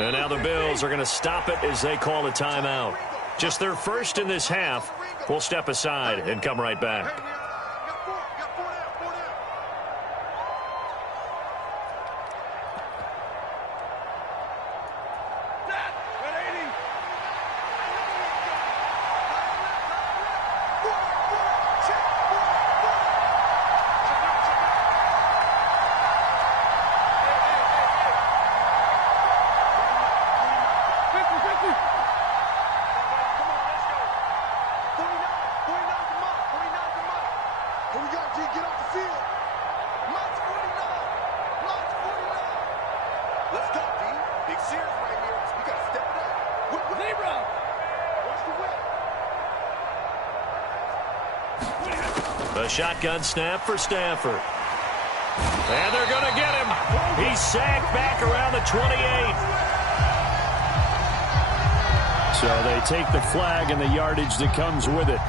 And now the Bills are going to stop it as they call a timeout. Just their first in this half. We'll step aside and come right back. A shotgun snap for Stafford. And they're going to get him. He's sacked back around the 28. So they take the flag and the yardage that comes with it.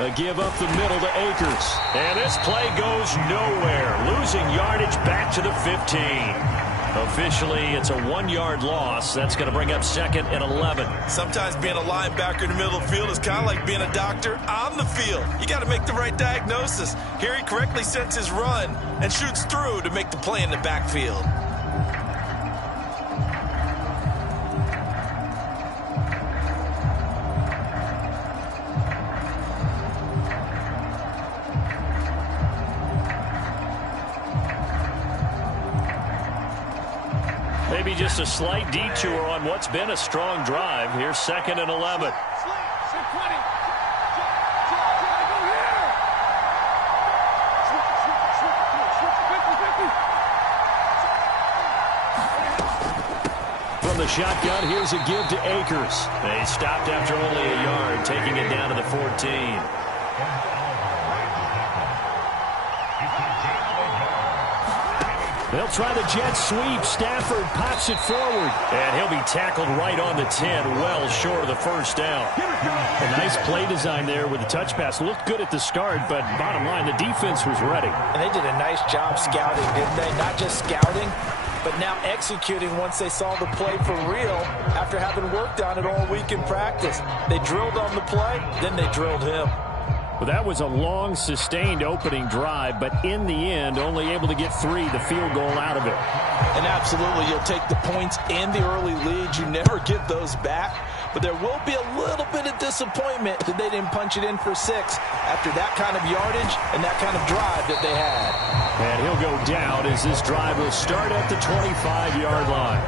A give up the middle to Akers. And this play goes nowhere. Losing yardage back to the 15. Officially, it's a 1-yard loss. That's going to bring up 2nd and 11. Sometimes being a linebacker in the middle of the field is kind of like being a doctor on the field. You got to make the right diagnosis. Here he correctly sets his run and shoots through to make the play in the backfield. Maybe just a slight detour on what's been a strong drive. Here's 2nd and 11. From the shotgun, here's a give to Akers. They stopped after only a yard, taking it down to the 14. They'll try the jet sweep. Stafford pops it forward. And he'll be tackled right on the 10, well short of the first down. A nice play design there with the touch pass. Looked good at the start, but bottom line, the defense was ready. And they did a nice job scouting, didn't they? Not just scouting, but now executing once they saw the play for real after having worked on it all week in practice. They drilled on the play, then they drilled him. Well, that was a long, sustained opening drive, but in the end, only able to get 3, the field goal out of it. And absolutely, you'll take the points and the early leads. You never give those back, but there will be a little bit of disappointment that they didn't punch it in for 6 after that kind of yardage and that kind of drive that they had. And he'll go down as this drive will start at the 25-yard line.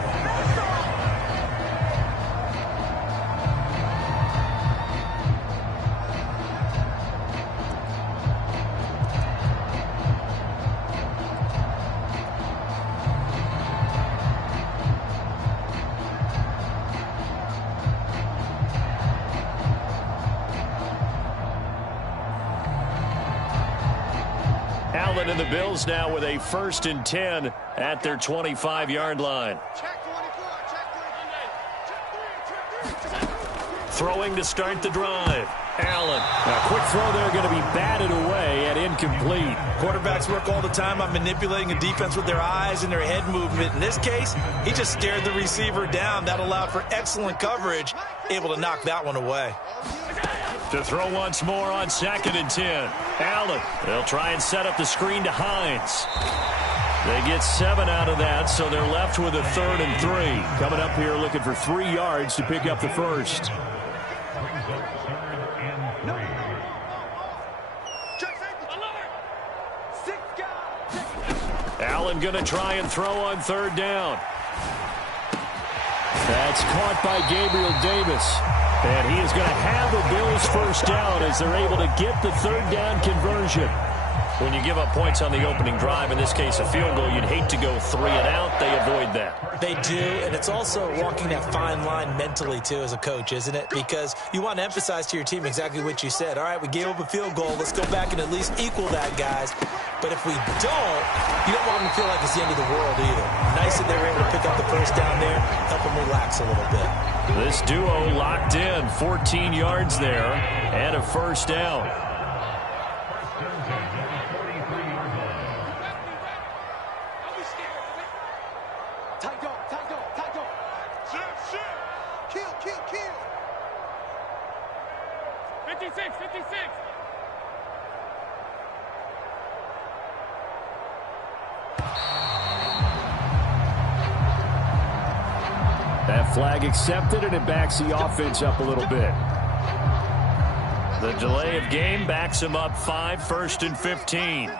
And the Bills now with a 1st and 10 at their 25-yard line. Throwing to start the drive. Allen. A quick throw there going to be batted away and incomplete. Quarterbacks work all the time on manipulating a defense with their eyes and their head movement. In this case, he just stared the receiver down. That allowed for excellent coverage, able to knock that one away. To throw once more on 2nd and 10. Allen. They'll try and set up the screen to Hines. They get 7 out of that, so they're left with a 3rd and 3. Coming up here looking for 3 yards to pick up the first. Allen going to try and throw on 3rd down. That's caught by Gabriel Davis. And he is going to have the Bills first down as they're able to get the third down conversion. When you give up points on the opening drive, in this case a field goal, you'd hate to go 3 and out. They avoid that. They do, and it's also walking that fine line mentally, too, as a coach, isn't it? Because you want to emphasize to your team exactly what you said. All right, we gave up a field goal. Let's go back and at least equal that, guys. But if we don't, you don't want them to feel like it's the end of the world either. Nice that they were able to pick up the first down there, help them relax a little bit. This duo locked in, 14 yards there, and a first down. That flag accepted, and it backs the offense up a little bit. The delay of game backs him up 5, 1st and 15.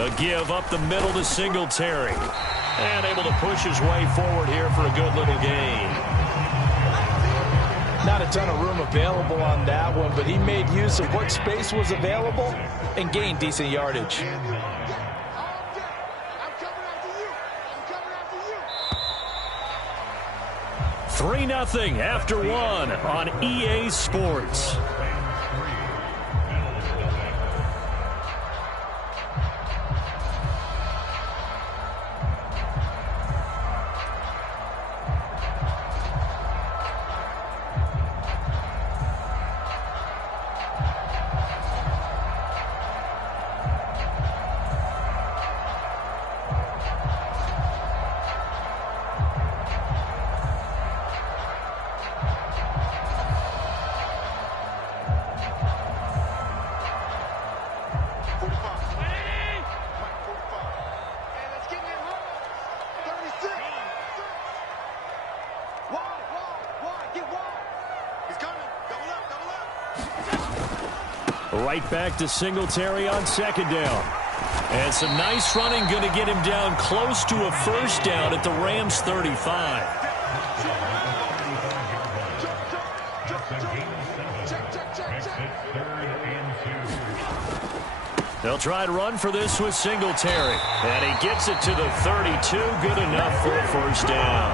A give up the middle to Singletary. And able to push his way forward here for a good little gain. Not a ton of room available on that one, but he made use of what space was available and gained decent yardage. 3-0 after 1 on EA Sports. Right back to Singletary on 2nd down. And some nice running, going to get him down close to a first down at the Rams 35. They'll try to run for this with Singletary. And he gets it to the 32. Good enough for a first down.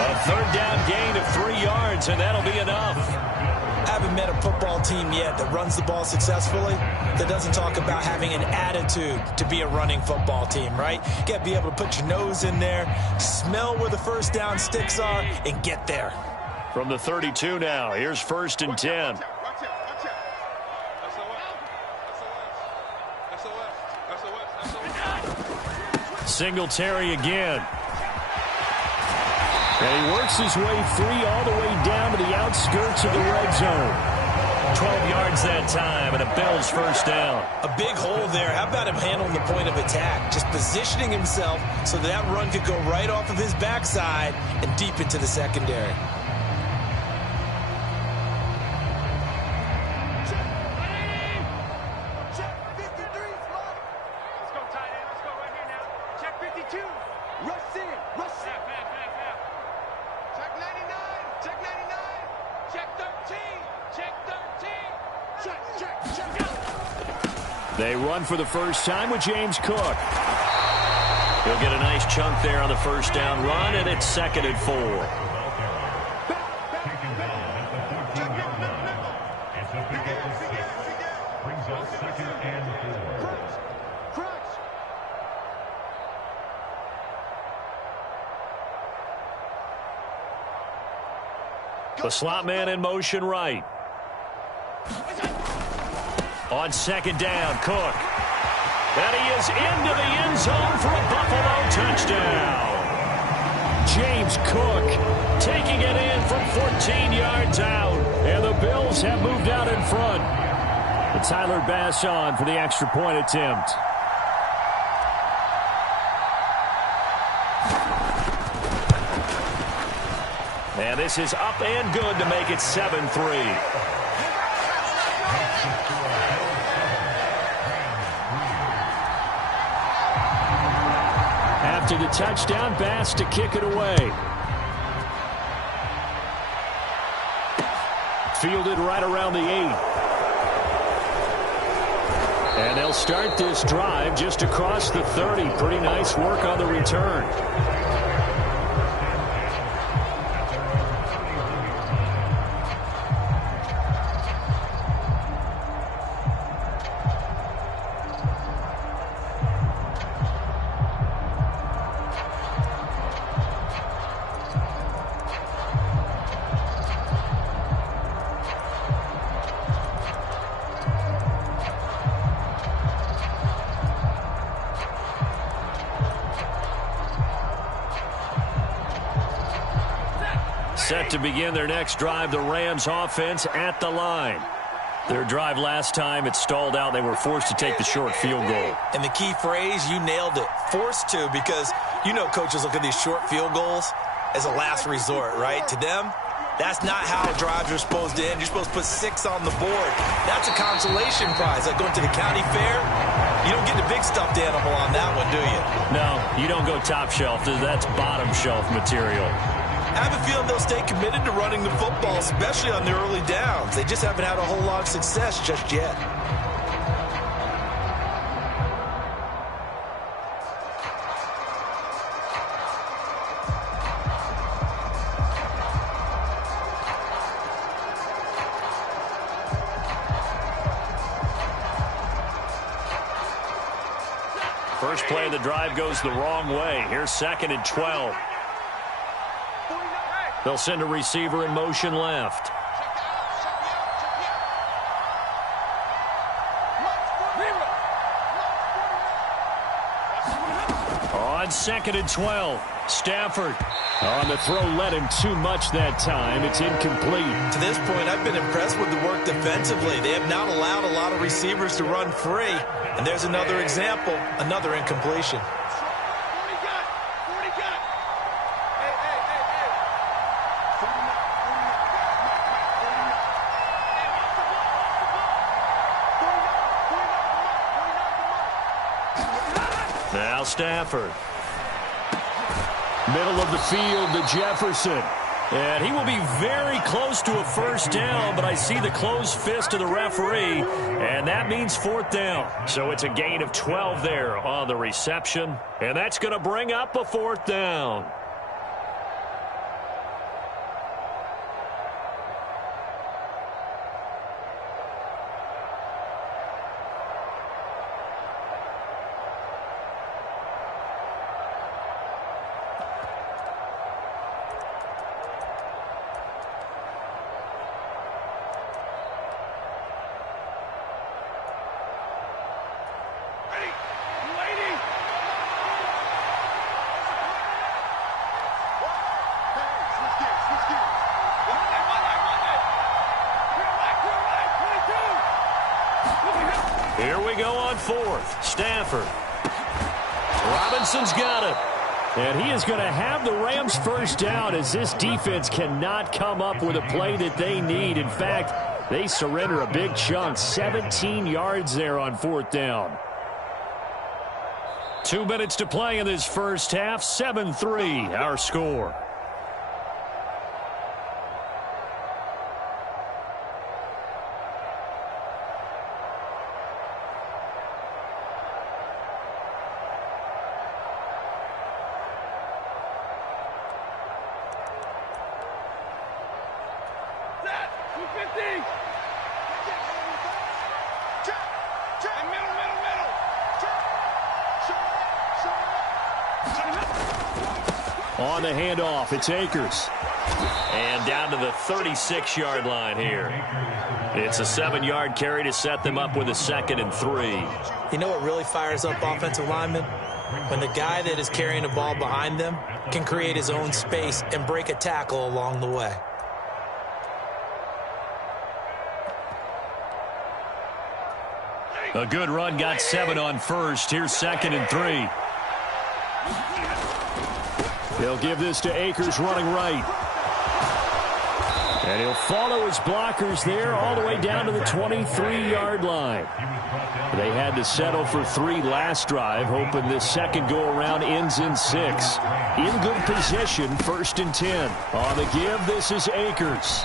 A third down gain of 3 yards, and that'll be enough. I haven't met a football team yet that runs the ball successfully that doesn't talk about having an attitude to be a running football team, right? You got to be able to put your nose in there, smell where the first down sticks are, and get there. From the 32 now, here's 1st and 10. Singletary again. And he works his way free all the way down to the outskirts of the red zone. 12 yards that time and a Bills first down. A big hole there. How about him handling the point of attack? Just positioning himself so that run could go right off of his backside and deep into the secondary. They run for the first time with James Cook. He'll get a nice chunk there on the first down run, and it's 2nd and 4. The slot man in motion right. On 2nd down, Cook. And he is into the end zone for a Buffalo touchdown. James Cook taking it in from 14 yards out. And the Bills have moved out in front. And Tyler Bass on for the extra point attempt. And this is up and good to make it 7-3. After the touchdown, Bass to kick it away. Fielded right around the 8. And they'll start this drive just across the 30. Pretty nice work on the return. Set to begin their next drive, the Rams offense at the line. Their drive last time, it stalled out. They were forced to take the short field goal. And the key phrase, you nailed it, forced to, because you know coaches look at these short field goals as a last resort, right? To them, that's not how drives are supposed to end. You're supposed to put 6 on the board. That's a consolation prize. Like going to the county fair, you don't get the big stuffed animal on that one, do you? No, you don't go top shelf. That's bottom shelf material. I have a feeling they'll stay committed to running the football, especially on the early downs. They just haven't had a whole lot of success just yet. First play of the drive goes the wrong way. Here's 2nd and 12. They'll send a receiver in motion left. On 2nd and 12, Stafford. On the throw, led him too much that time. It's incomplete. To this point, I've been impressed with the work defensively. They have not allowed a lot of receivers to run free. And there's another example, another incompletion. Now Stafford. Middle of the field to Jefferson. And he will be very close to a first down, but I see the closed fist of the referee, and that means 4th down. So it's a gain of 12 there on the reception, and that's going to bring up a 4th down. Here we go on 4th. Stafford. Robinson's got it. And he is going to have the Rams first down as this defense cannot come up with a play that they need. In fact, they surrender a big chunk. 17 yards there on 4th down. 2 minutes to play in this first half. 7-3 our score. On the handoff, it's Akers. And down to the 36-yard line here. It's a 7-yard carry to set them up with a 2nd and 3. You know what really fires up offensive linemen? When the guy that is carrying the ball behind them can create his own space and break a tackle along the way. A good run, got 7 on first. Here's 2nd and 3. They'll give this to Akers running right. And he'll follow his blockers there all the way down to the 23-yard line. They had to settle for 3 last drive, hoping this second go-around ends in 6. In good position, 1st and 10. On the give, this is Akers.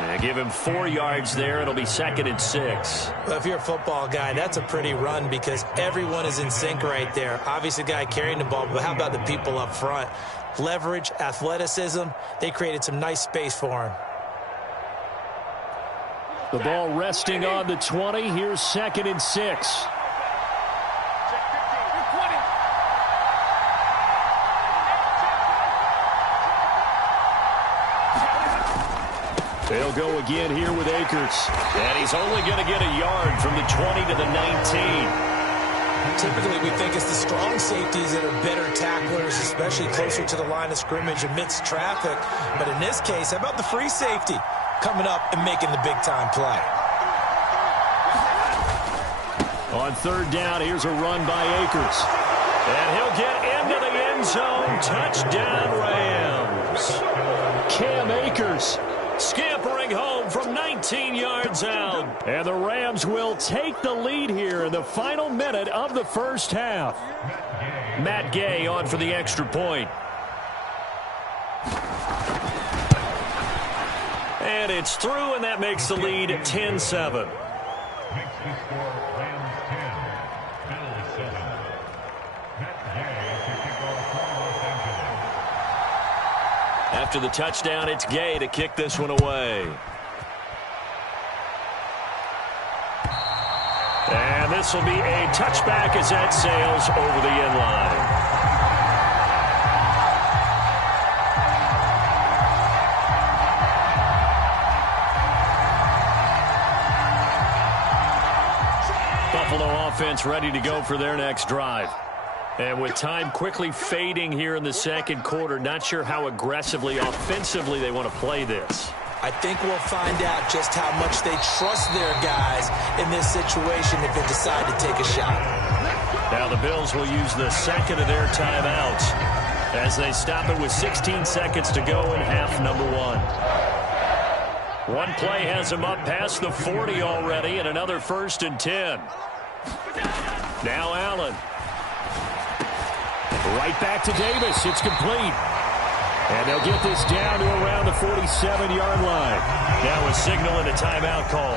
And give him 4 yards there. It'll be 2nd and 6. Well, if you're a football guy, that's a pretty run because everyone is in sync right there. Obviously, the guy carrying the ball, but how about the people up front? Leverage, athleticism, they created some nice space for him. The ball resting on the 20. Here's 2nd and 6. They'll go again here with Akers. And he's only going to get a yard from the 20 to the 19. Typically, we think it's the strong safeties that are better tacklers, especially closer to the line of scrimmage amidst traffic. But in this case, how about the free safety coming up and making the big-time play? On 3rd down, here's a run by Akers. And he'll get into the end zone. Touchdown, Rams. Cam Akers scampering home from 19 yards out. And the Rams will take the lead here in the final minute of the first half. Matt Gay on for the extra point. And it's through, and that makes the lead 10-7. After the touchdown, it's Gay to kick this one away. And this will be a touchback as that sails over the end line. Buffalo offense ready to go for their next drive. And with time quickly fading here in the second quarter, not sure how aggressively, offensively they want to play this. I think we'll find out just how much they trust their guys in this situation if they decide to take a shot. Now the Bills will use the second of their timeouts as they stop it with 16 seconds to go in half number 1. One play has them up past the 40 already, and another 1st and 10. Now Allen. Right back to Davis. It's complete. And they'll get this down to around the 47-yard line. Now a signal and a timeout call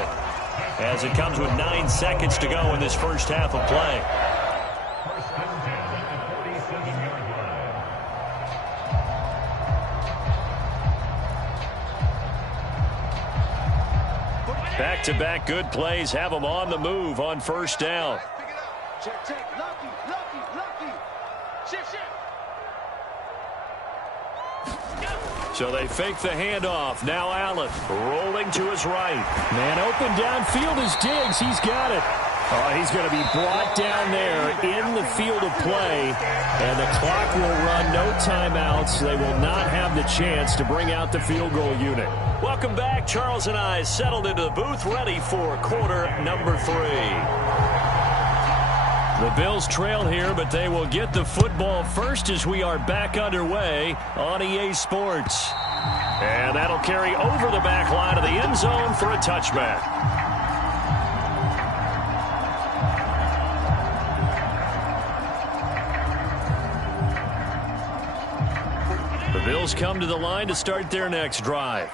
as it comes with 9 seconds to go in this first half of play. Back-to-back good plays have them on the move on 1st down. So they fake the handoff. Now Allen rolling to his right. Man open downfield is Diggs. He's got it. Oh, he's going to be brought down there in the field of play. And the clock will run, no timeouts. They will not have the chance to bring out the field goal unit. Welcome back. Charles and I settled into the booth ready for quarter number 3. The Bills trail here, but they will get the football first as we are back underway on EA Sports. And that'll carry over the back line of the end zone for a touchback. The Bills come to the line to start their next drive.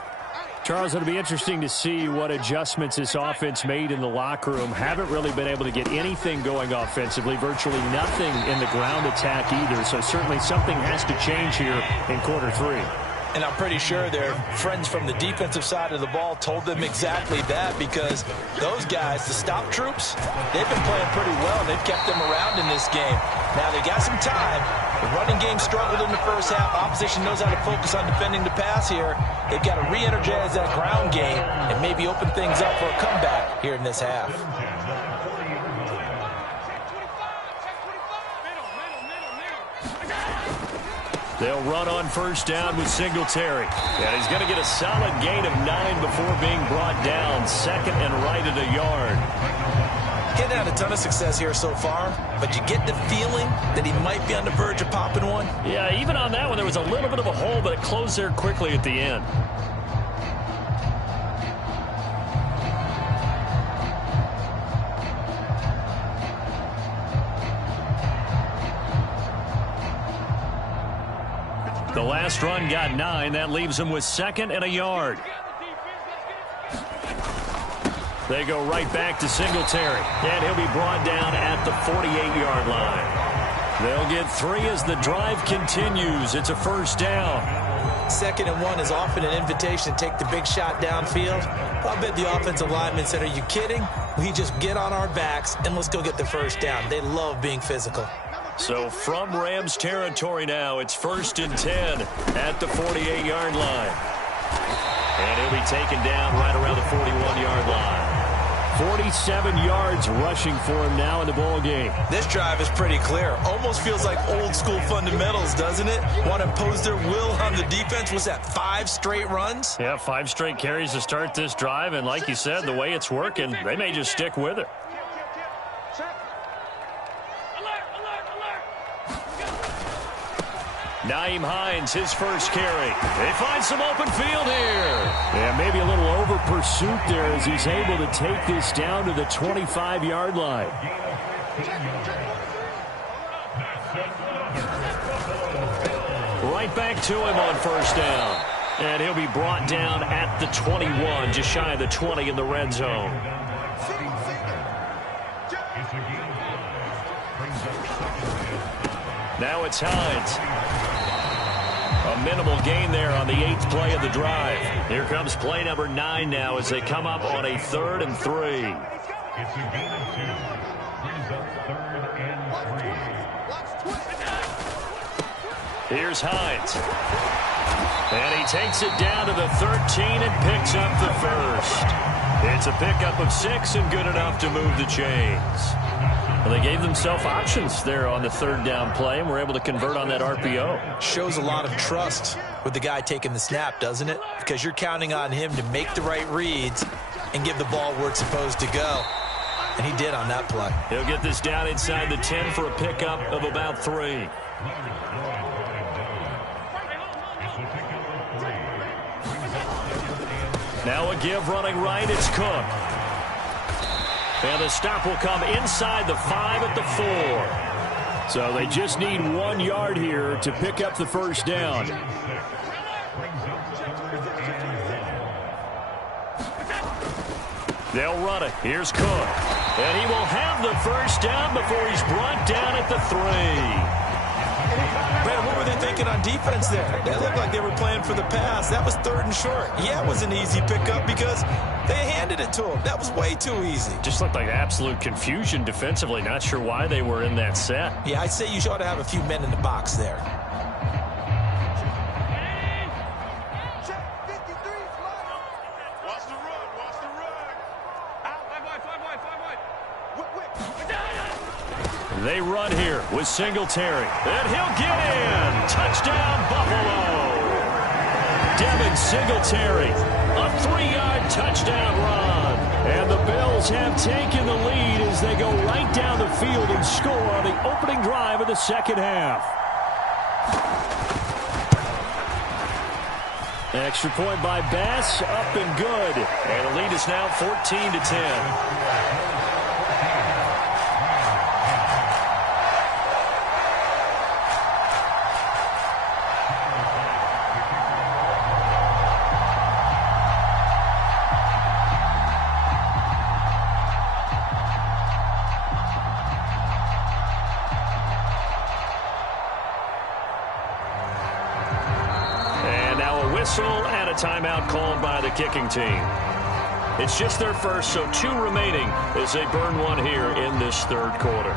Charles, it'll be interesting to see what adjustments this offense made in the locker room. Haven't really been able to get anything going offensively, virtually nothing in the ground attack either. So certainly something has to change here in quarter 3. And I'm pretty sure their friends from the defensive side of the ball told them exactly that, because those guys, the stop troops, they've been playing pretty well. They've kept them around in this game. Now they got some time. The running game struggled in the first half. Opposition knows how to focus on defending the pass here. They've got to re-energize that ground game and maybe open things up for a comeback here in this half. They'll run on 1st down with Singletary. And he's going to get a solid gain of 9 before being brought down. 2nd and right at a yard. Getting had a ton of success here so far, but you get the feeling that he might be on the verge of popping one. Yeah, even on that one, there was a little bit of a hole, but it closed there quickly at the end. The last run got 9. That leaves them with 2nd and a yard. They go right back to Singletary, and he'll be brought down at the 48-yard line. They'll get 3 as the drive continues. It's a first down. 2nd and 1 is often an invitation to take the big shot downfield. I'll bet the offensive lineman said, are you kidding? We just get on our backs and let's go get the first down. They love being physical. So from Rams territory now, it's 1st and 10 at the 48-yard line. And he'll be taken down right around the 41-yard line. 47 yards rushing for him now in the ball game. This drive is pretty clear. Almost feels like old school fundamentals, doesn't it? Want to impose their will on the defense. Was that 5 straight runs? Yeah, 5 straight carries to start this drive. And like you said, the way it's working, they may just stick with it. Nyheim Hines, his first carry. They find some open field here. Yeah, maybe a little over pursuit there as he's able to take this down to the 25-yard line. Right back to him on first down. And he'll be brought down at the 21, just shy of the 20 in the red zone. Now it's Hines. A minimal gain there on the 8th play of the drive. Here comes play number 9 now as they come up on a 3rd and 3. It's a gain of 2. Brings up 3rd and 3. Here's Hines. And he takes it down to the 13 and picks up the first. It's a pickup of 6 and good enough to move the chains. Well, they gave themselves options there on the 3rd down play and were able to convert on that RPO. Shows a lot of trust with the guy taking the snap, doesn't it? Because you're counting on him to make the right reads and give the ball where it's supposed to go. And he did on that play. He'll get this down inside the 10 for a pickup of about 3. Now a give running right, it's Cook. And the stop will come inside the 5 at the 4. So they just need 1 yard here to pick up the first down. They'll run it. Here's Cook. And he will have the first down before he's brought down at the 3. Brandon, what were they thinking on defense there? That looked like they were playing for the pass. That was 3rd and short. Yeah, it was an easy pickup because they handed it to him. That was way too easy. Just looked like absolute confusion defensively. Not sure why they were in that set. Yeah, I'd say you ought to have a few men in the box there. They run here with Singletary. And he'll get in. Touchdown, Buffalo. Devin Singletary. A 3-yard touchdown run. And the Bills have taken the lead as they go right down the field and score on the opening drive of the second half. Extra point by Bass, up and good. And the lead is now 14-10. And a timeout called by the kicking team. It's just their first, so 2 remaining as they burn 1 here in this 3rd quarter.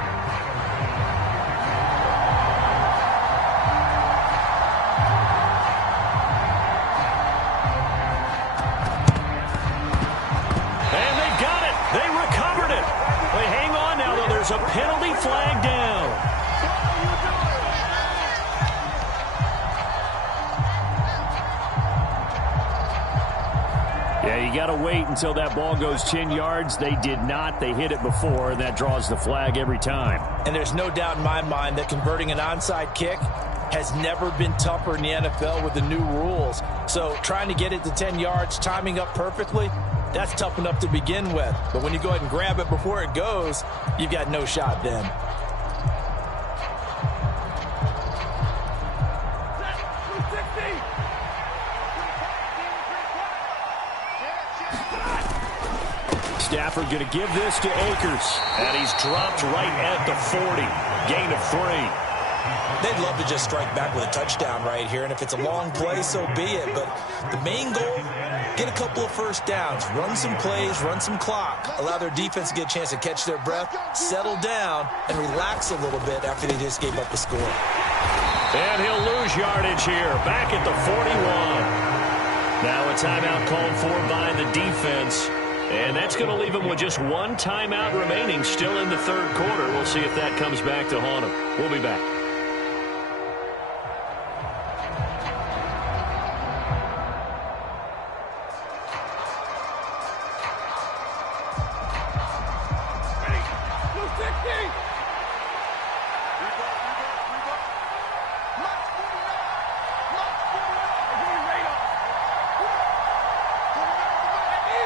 And they got it. They recovered it. They hang on now, though. There's a penalty flag down. Yeah, you got to wait until that ball goes 10 yards. They did not. They hit it before, and that draws the flag every time. And there's no doubt in my mind that converting an onside kick has never been tougher in the NFL with the new rules. So trying to get it to 10 yards, timing up perfectly, that's tough enough to begin with. But when you go ahead and grab it before it goes, you've got no shot then. Stafford going to give this to Akers. And he's dropped right at the 40. Gain of 3. They'd love to just strike back with a touchdown right here, and if it's a long play, so be it. But the main goal, get a couple of first downs, run some plays, run some clock, allow their defense to get a chance to catch their breath, settle down, and relax a little bit after they just gave up a score. And he'll lose yardage here, back at the 41. Now a timeout called for by the defense. And that's going to leave him with just one timeout remaining still in the third quarter. We'll see if that comes back to haunt him. We'll be back.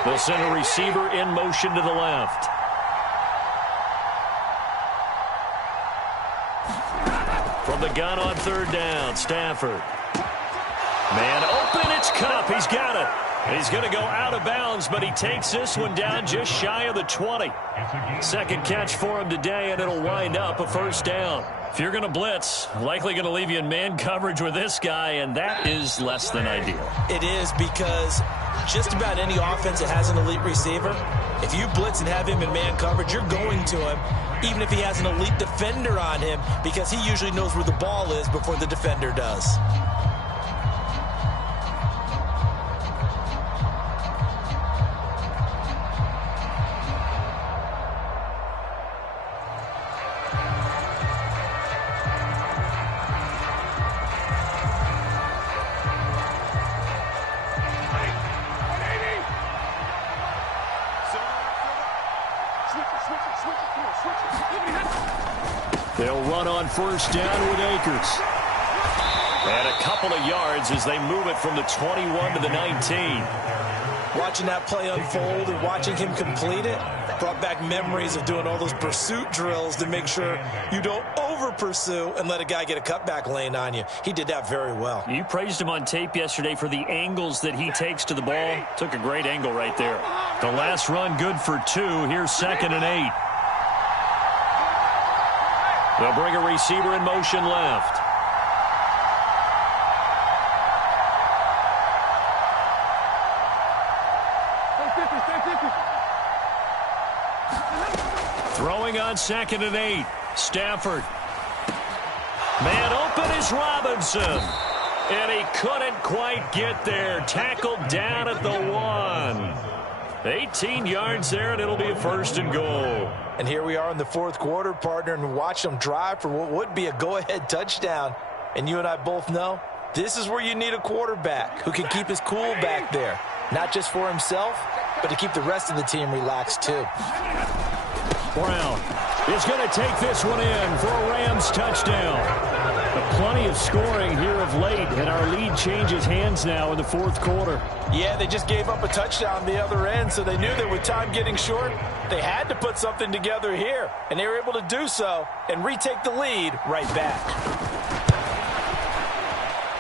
They'll send a receiver in motion to the left. From the gun on third down, Stafford. Man open, it's Kupp. He's got it. He's going to go out of bounds, but he takes this one down just shy of the 20. Second catch for him today, and it'll wind up a first down. If you're going to blitz, likely going to leave you in man coverage with this guy, and that is less than ideal. It is, because just about any offense that has an elite receiver, if you blitz and have him in man coverage, you're going to him, even if he has an elite defender on him, because he usually knows where the ball is before the defender does. They'll run on first down with Akers. And a couple of yards as they move it from the 21 to the 19. Watching that play unfold and watching him complete it brought back memories of doing all those pursuit drills to make sure you don't over-pursue and let a guy get a cutback lane on you. He did that very well. You praised him on tape yesterday for the angles that he takes to the ball. Took a great angle right there. The last run good for 2. Here's 2nd and 8. They'll bring a receiver in motion left. Throwing on 2nd and 8. Stafford. Man open is Robinson. And he couldn't quite get there. Tackled down at the 1. 18 yards there, and it'll be a 1st and goal. And here we are in the fourth quarter, partner, and watch them drive for what would be a go-ahead touchdown. And you and I both know this is where you need a quarterback who can keep his cool back there. Not just for himself, but to keep the rest of the team relaxed too. Brown is going to take this one in for a Rams touchdown. Plenty of scoring here of late, and our lead changes hands now in the fourth quarter. Yeah, they just gave up a touchdown the other end, so they knew that with time getting short, they had to put something together here, and they were able to do so and retake the lead right back.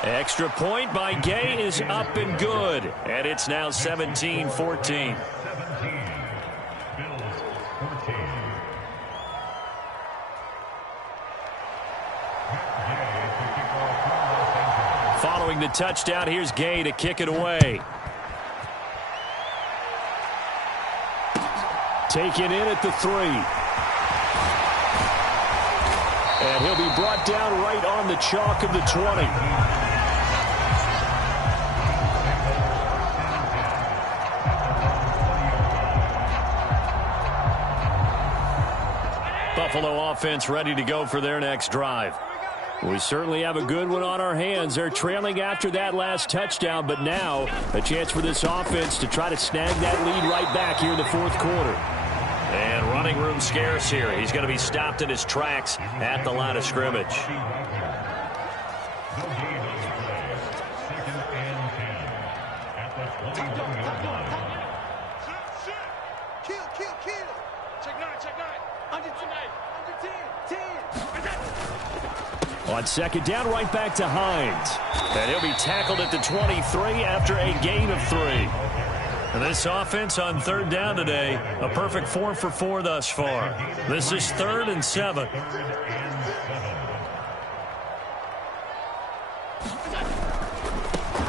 Extra point by Gay is up and good, and it's now 17-14. Following the touchdown, here's Gay to kick it away. Taken in at the 3. And he'll be brought down right on the chalk of the 20. Buffalo offense ready to go for their next drive. We certainly have a good one on our hands. They're trailing after that last touchdown, but now a chance for this offense to try to snag that lead right back here in the fourth quarter. And running room scarce here. He's going to be stopped in his tracks at the line of scrimmage. On second down, right back to Hines. And he'll be tackled at the 23 after a gain of 3. And this offense on third down today, a perfect 4 for 4 thus far. This is 3rd and 7.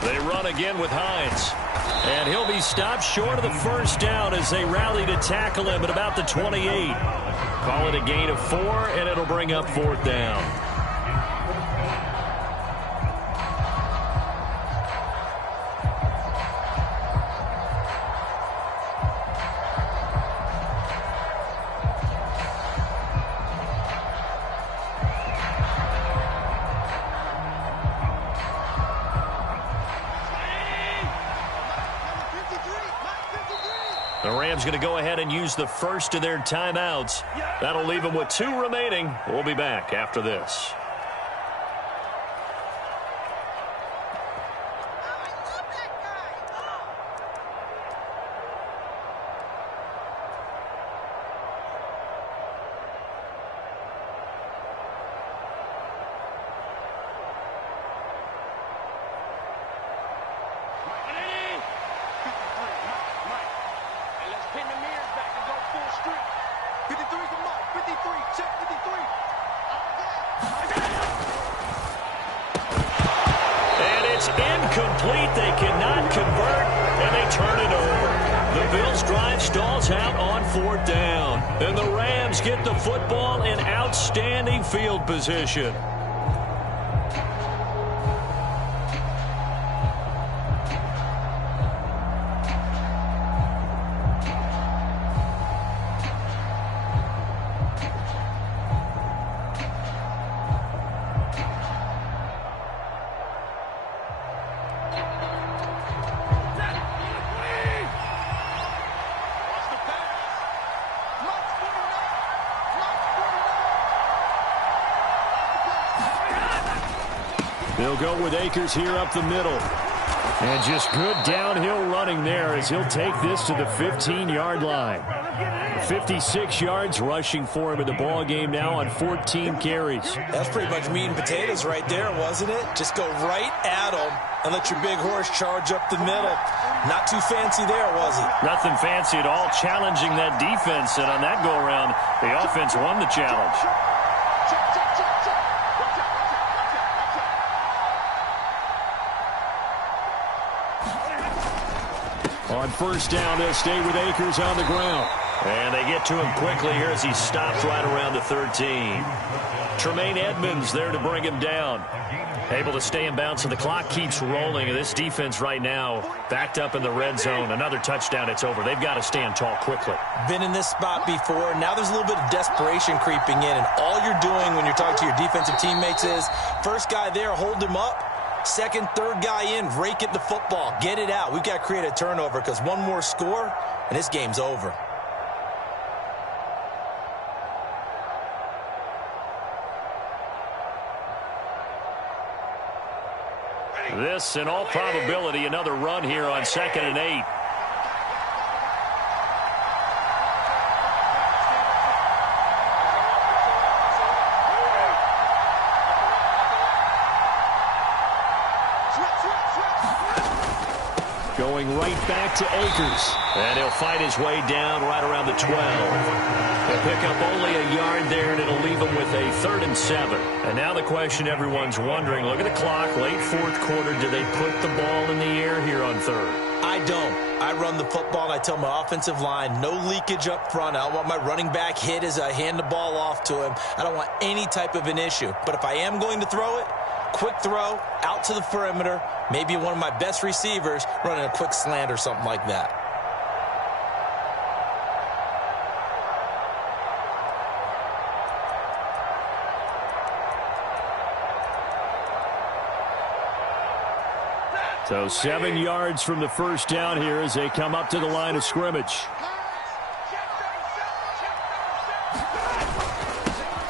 They run again with Hines. And he'll be stopped short of the first down as they rally to tackle him at about the 28. Call it a gain of 4, and it'll bring up 4th down. The Rams going to go ahead and use the first of their timeouts. That'll leave them with 2 remaining. We'll be back after this. Incomplete. They cannot convert, and they turn it over. The Bills' drive stalls out on 4th down. And the Rams get the football in outstanding field position. They'll go with Akers here up the middle. And just good downhill running there as he'll take this to the 15-yard line. 56 yards rushing for him in the ball game now on 14 carries. That's pretty much meat and potatoes right there, wasn't it? Just go right at him and let your big horse charge up the middle. Not too fancy there, was it? Nothing fancy at all, challenging that defense. And on that go-around, the offense won the challenge. On first down, they'll stay with Akers on the ground. And they get to him quickly here as he stops right around the 13. Tremaine Edmonds there to bring him down. Able to stay in bounds, so the clock keeps rolling. And this defense right now backed up in the red zone. Another touchdown, it's over. They've got to stand tall quickly. Been in this spot before. Now there's a little bit of desperation creeping in. And all you're doing when you're talking to your defensive teammates is, first guy there, hold him up. Second, third guy in, rake at the football. Get it out. We've got to create a turnover because one more score, and this game's over. This, in all probability, another run here on 2nd and 8. Going right back to Akers. And he'll fight his way down right around the 12. He'll pick up only a yard there, and it'll leave him with a 3rd and 7. And now the question everyone's wondering, look at the clock, late 4th quarter, do they put the ball in the air here on 3rd? I don't. I run the football, and I tell my offensive line, no leakage up front. I don't want my running back hit as I hand the ball off to him. I don't want any type of an issue. But if I am going to throw it, quick throw, out to the perimeter, maybe one of my best receivers running a quick slant or something like that. So 7 yards from the first down here as they come up to the line of scrimmage.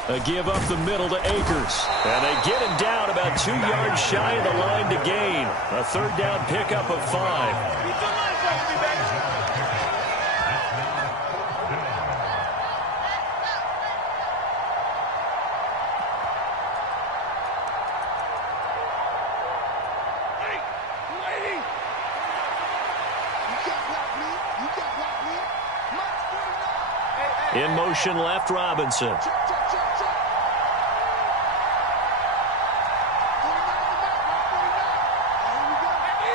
A give up the middle to Akers. And they get him down about 2 yards shy of the line to gain. A 3rd down pickup of 5. In motion left, Robinson.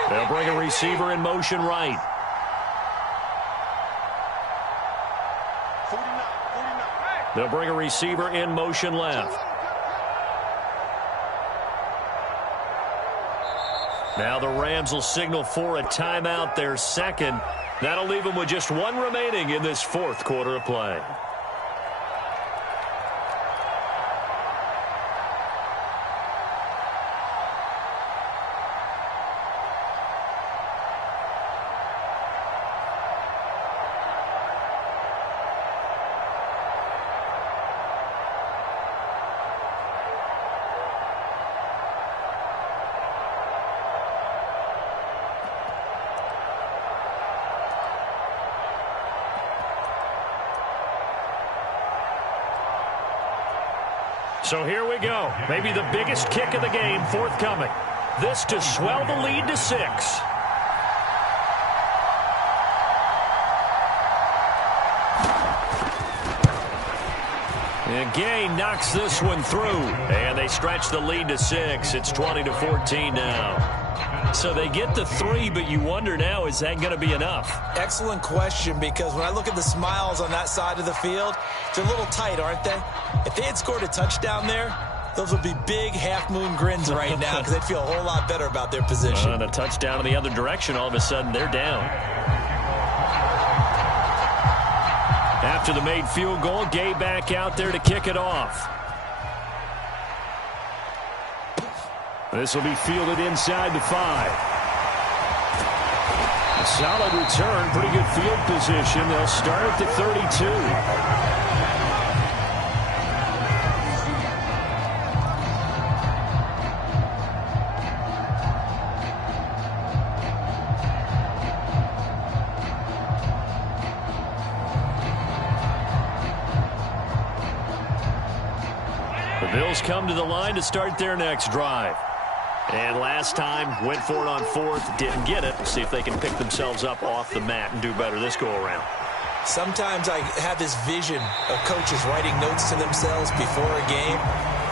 They'll bring a receiver in motion right. They'll bring a receiver in motion left. Now the Rams will signal for a timeout, their second. That'll leave them with just one remaining in this fourth quarter of play. So here we go. Maybe the biggest kick of the game forthcoming. This to swell the lead to 6. And Gay knocks this one through. And they stretch the lead to 6. It's 20-14 now. So they get the 3, but you wonder now, is that going to be enough? Excellent question, because when I look at the smiles on that side of the field, they're a little tight, aren't they? If they had scored a touchdown there, those would be big half-moon grins right now because they'd feel a whole lot better about their position. And a touchdown in the other direction, all of a sudden they're down. After the made field goal, Gay back out there to kick it off. This will be fielded inside the 5. A solid return, pretty good field position. They'll start at the 32. The Bills come to the line to start their next drive. And last time, went for it on 4th, didn't get it. See if they can pick themselves up off the mat and do better this go-around. Sometimes I have this vision of coaches writing notes to themselves before a game,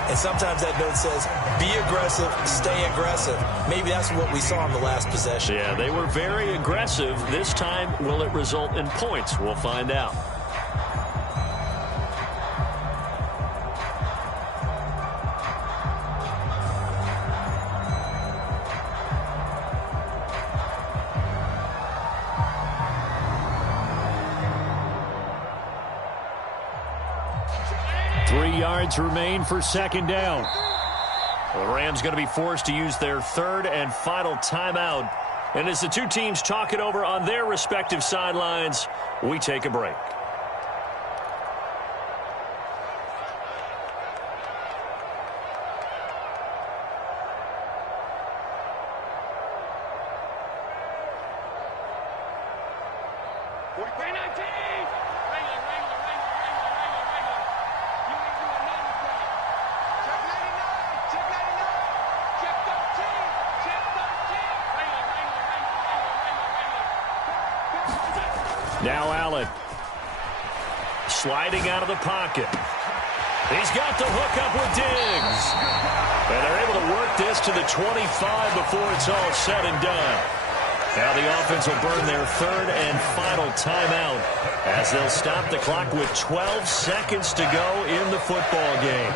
and sometimes that note says, be aggressive, stay aggressive. Maybe that's what we saw in the last possession. Yeah, they were very aggressive. This time, will it result in points? We'll find out. Remain for second down. Well, the Rams going to be forced to use their third and final timeout. And as the two teams talk it over on their respective sidelines, we take a break. Now Allen sliding out of the pocket. He's got the hook up with Diggs. And they're able to work this to the 25 before it's all said and done. Now the offense will burn their third and final timeout as they'll stop the clock with 12 seconds to go in the football game.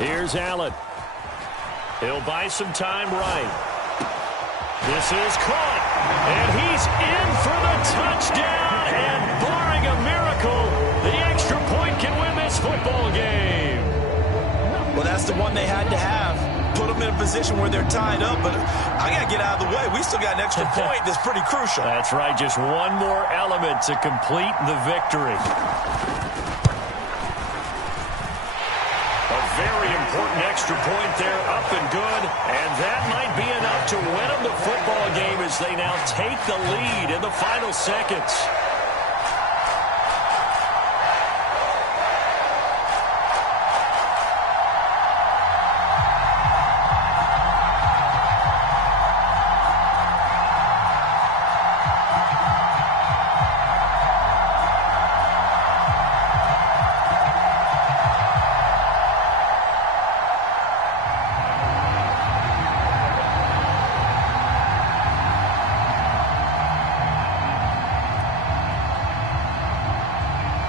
Here's Allen. He'll buy some time right. This is caught. And he's in for the touchdown. And barring a miracle, the extra point can win this football game. Well, that's the one they had to have. Put them in a position where they're tied up. But I got to get out of the way. We still got an extra point that's pretty crucial. That's right. Just one more element to complete the victory. A very important extra point there, up and good. And that might be enough to win them the football game as they now take the lead in the final seconds.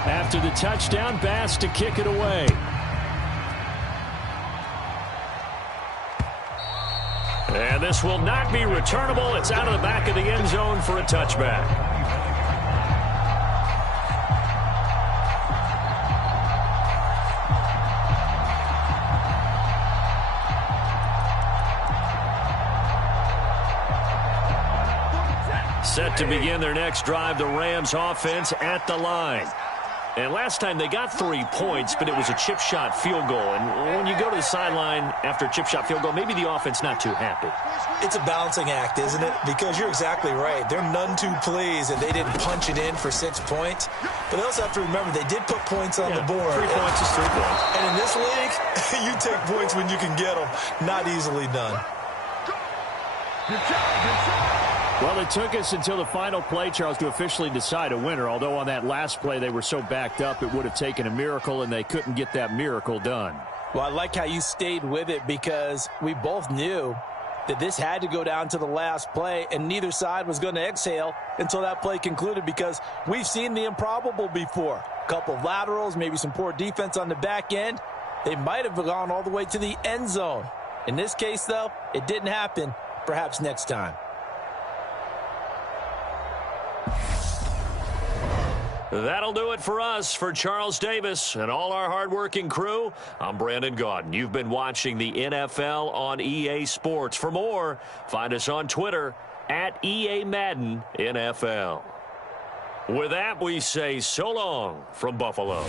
After the touchdown, Bass to kick it away. And this will not be returnable. It's out of the back of the end zone for a touchback. Set to begin their next drive, the Rams offense at the line. And last time they got 3 points, but it was a chip shot field goal. And when you go to the sideline after a chip shot field goal, maybe the offense not too happy. It's a balancing act, isn't it? Because you're exactly right. They're none too pleased that they didn't punch it in for 6 points. But they also have to remember they did put points on the board. 3 points is 3 points. And in this league, you take points when you can get them. Not easily done. Well, it took us until the final play, Charles, to officially decide a winner. Although on that last play they were so backed up, it would have taken a miracle, and they couldn't get that miracle done. Well, I like how you stayed with it because we both knew that this had to go down to the last play, and neither side was going to exhale until that play concluded because we've seen the improbable before. A couple of laterals, maybe some poor defense on the back end. They might have gone all the way to the end zone. In this case, though, it didn't happen. Perhaps next time. That'll do it for us. For Charles Davis and all our hardworking crew, I'm Brandon Gaudin. You've been watching the NFL on EA Sports. For more, find us on Twitter at EA Madden NFL. With that, we say so long from Buffalo.